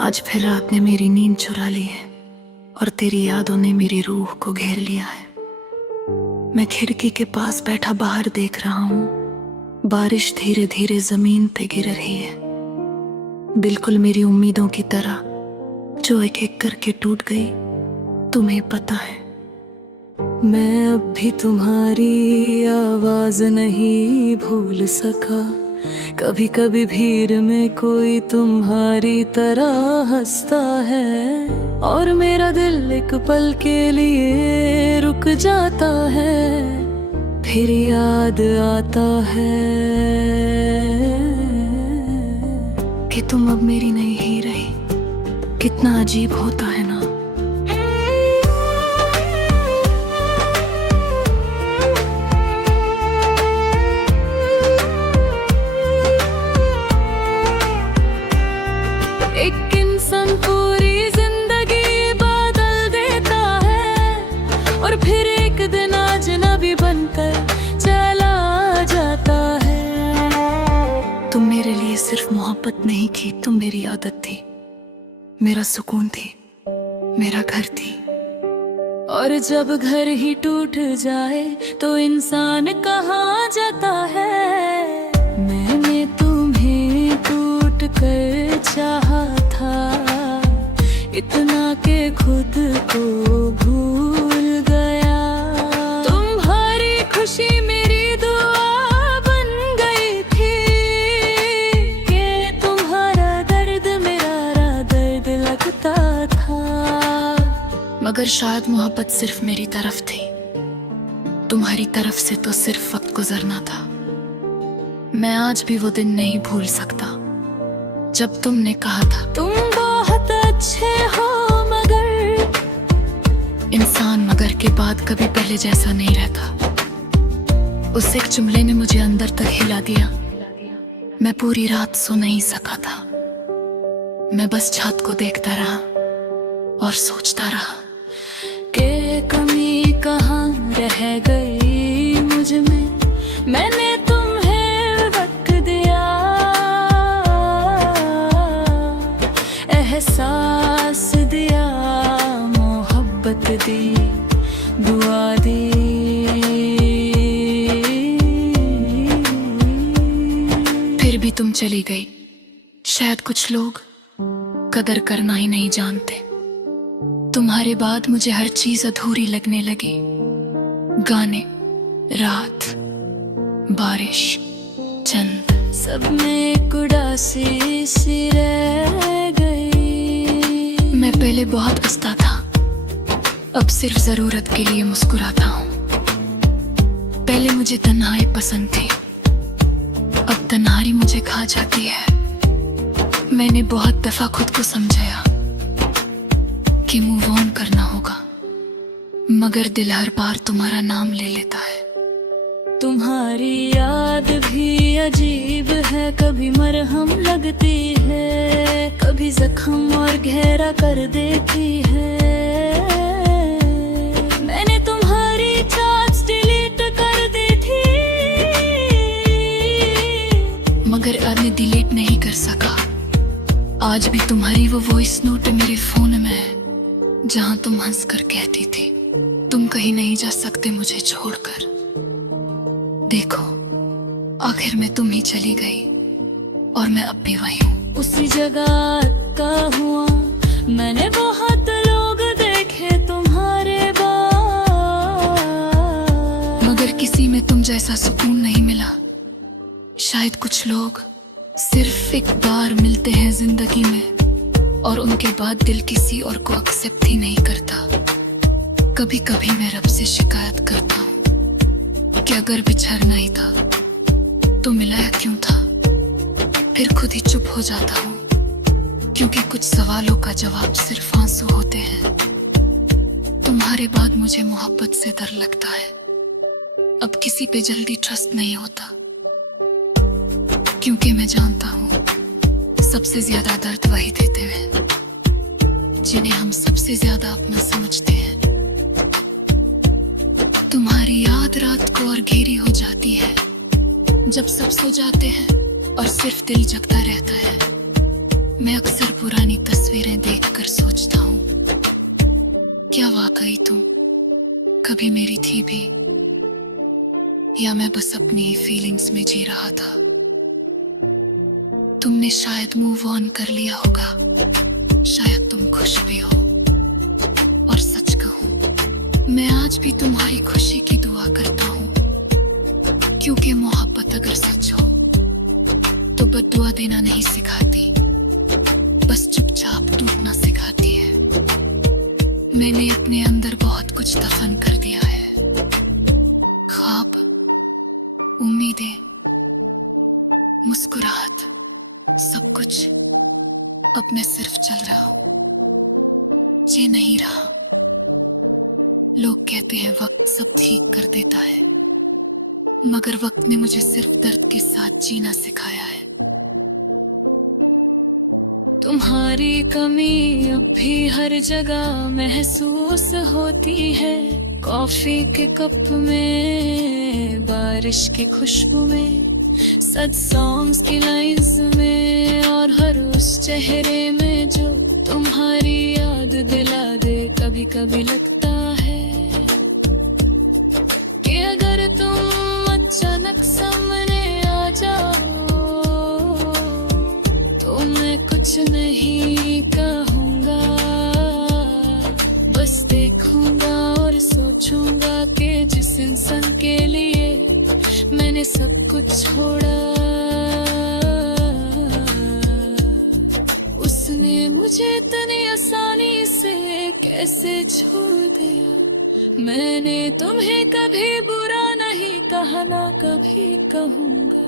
आज फिर रात ने मेरी नींद चुरा ली है और तेरी यादों ने मेरी रूह को घेर लिया है। मैं खिड़की के पास बैठा बाहर देख रहा हूँ, बारिश धीरे धीरे जमीन पे गिर रही है, बिल्कुल मेरी उम्मीदों की तरह जो एक एक करके टूट गई। तुम्हें पता है मैं अब भी तुम्हारी आवाज नहीं भूल सका। कभी कभी भीड़ में कोई तुम्हारी तरह हंसता है और मेरा दिल एक पल के लिए रुक जाता है, फिर याद आता है कि तुम अब मेरी नहीं ही रही। कितना अजीब होता है ना। एक इंसान पूरी जिंदगी बदल देता है और फिर एक दिन अजनबी बनकर चला जाता है। तुम मेरे लिए सिर्फ मोहब्बत नहीं थी, तुम मेरी आदत थी, मेरा सुकून थी, मेरा घर थी। और जब घर ही टूट जाए तो इंसान कहाँ जाता है। मैंने तुम्हें टूट कर चाहा था इतना के खुद को भूल गया। तुम्हारी खुशी मेरी दुआ बन गई थी कि तुम्हारा दर्द मेरा दर्द लगता था। मगर शायद मोहब्बत सिर्फ मेरी तरफ थी, तुम्हारी तरफ से तो सिर्फ वक्त गुजरना था। मैं आज भी वो दिन नहीं भूल सकता जब तुमने कहा था तुम बहुत अच्छे हो, मगर इंसान मगर के बाद कभी पहले जैसा नहीं रहता। उस एक जुमले ने मुझे अंदर तक हिला दिया। मैं पूरी रात सो नहीं सका था, मैं बस छत को देखता रहा और सोचता रहा कि कमी कहाँ रह गई मुझ में। मैंने तुम्हें वक्त दिया, एहसास दिया, मोहब्बत दी, दुआ दी। फिर भी तुम चली गई। शायद कुछ लोग कदर करना ही नहीं जानते। तुम्हारे बाद मुझे हर चीज अधूरी लगने लगी। गाने, रात, बारिश, चंद, सब में एक उदासी सी रह गई। मैं पहले बहुत हंसता था, अब सिर्फ जरूरत के लिए मुस्कुराता हूँ। पहले मुझे तन्हाई पसंद थी, अब तन्हाई मुझे खा जाती है। मैंने बहुत दफा खुद को समझाया कि मूव ऑन करना होगा, मगर दिल हर बार तुम्हारा नाम ले लेता है। तुम्हारी याद भी अजीब है, कभी मरहम लगती है, कभी जख्म और गहरा कर देती है। मैंने तुम्हारी चैट्स डिलीट कर दी थी, मगर अब मैं डिलीट नहीं कर सका। आज भी तुम्हारी वो वॉइस नोट मेरे फोन में है, जहां तुम हंस कर कहती थी तुम कहीं नहीं जा सकते मुझे छोड़कर। देखो आखिर में तुम ही चली गई और मैं अब भी वही हूँ। उसी जगह का हुआ, मैंने बहुत लोग देखे तुम्हारे बाद, मगर किसी में तुम जैसा सुकून नहीं मिला। शायद कुछ लोग सिर्फ एक बार मिलते हैं जिंदगी में और उनके बाद दिल किसी और को एक्सेप्ट ही नहीं करता। कभी कभी मैं रब से शिकायत करता हूँ कि अगर बिछड़ना ही था तो मिलाया क्यों था। फिर खुद ही चुप हो जाता हूँ, क्योंकि कुछ सवालों का जवाब सिर्फ आंसू होते हैं। तुम्हारे बाद मुझे मोहब्बत से डर लगता है, अब किसी पे जल्दी ट्रस्ट नहीं होता, क्योंकि मैं जानता हूँ सबसे ज्यादा दर्द वही देते हैं जिन्हें हम सबसे ज्यादा अपना समझते हैं। तुम्हारी याद रात को और घेरी हो जाती है, जब सब सो जाते हैं और सिर्फ दिल जगता रहता है। मैं अक्सर पुरानी तस्वीरें देखकर सोचता हूँ, क्या वाकई तुम कभी मेरी थी भी, या मैं बस अपनी ही फीलिंग्स में जी रहा था। तुमने शायद मूव ऑन कर लिया होगा, शायद तुम खुश भी हो। और सच कहूं, मैं आज भी तुम्हारी खुशी की दुआ करता हूँ, क्योंकि मोहब्बत अगर सच हो तो बद्दुआ देना नहीं सिखाती, बस चुपचाप टूटना सिखाती है। मैंने अपने अंदर बहुत कुछ दफन कर दिया है, ख्वाब, उम्मीदें, मुस्कुराहट, सब कुछ। अब मैं सिर्फ चल रहा हूं, जी नहीं रहा। लोग कहते हैं वक्त सब ठीक कर देता है, मगर वक्त ने मुझे सिर्फ दर्द के साथ जीना सिखाया है। तुम्हारी कमी अब भी हर जगह महसूस होती है, कॉफी के कप में, बारिश की खुशबू में, सच सॉन्ग्स की लाइंस में, और हर उस चेहरे में जो तुम्हारी याद दिला दे। कभी कभी लगता है कि अगर तुम अचानक सामने आ जाओ तो मैं कुछ नहीं कहूँगा, बस देखूंगा और सोचूंगा कि जिस इंसान के लिए मैंने सब कुछ छोड़ा, उसने मुझे इतनी आसानी से कैसे छोड़ दिया। मैंने तुम्हें कभी बुरा नहीं कहा, ना कभी कहूँगा,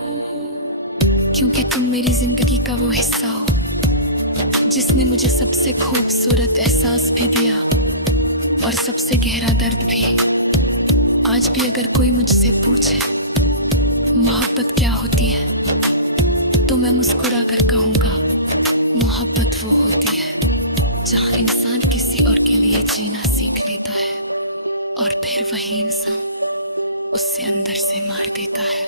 क्योंकि तुम मेरी जिंदगी का वो हिस्सा हो जिसने मुझे सबसे खूबसूरत एहसास भी दिया और सबसे गहरा दर्द भी। आज भी अगर कोई मुझसे पूछे मोहब्बत क्या होती है, तो मैं मुस्कुरा कर कहूँगा, मोहब्बत वो होती है जहाँ इंसान किसी और के लिए जीना सीख लेता है और फिर वही इंसान उससे अंदर से मार देता है।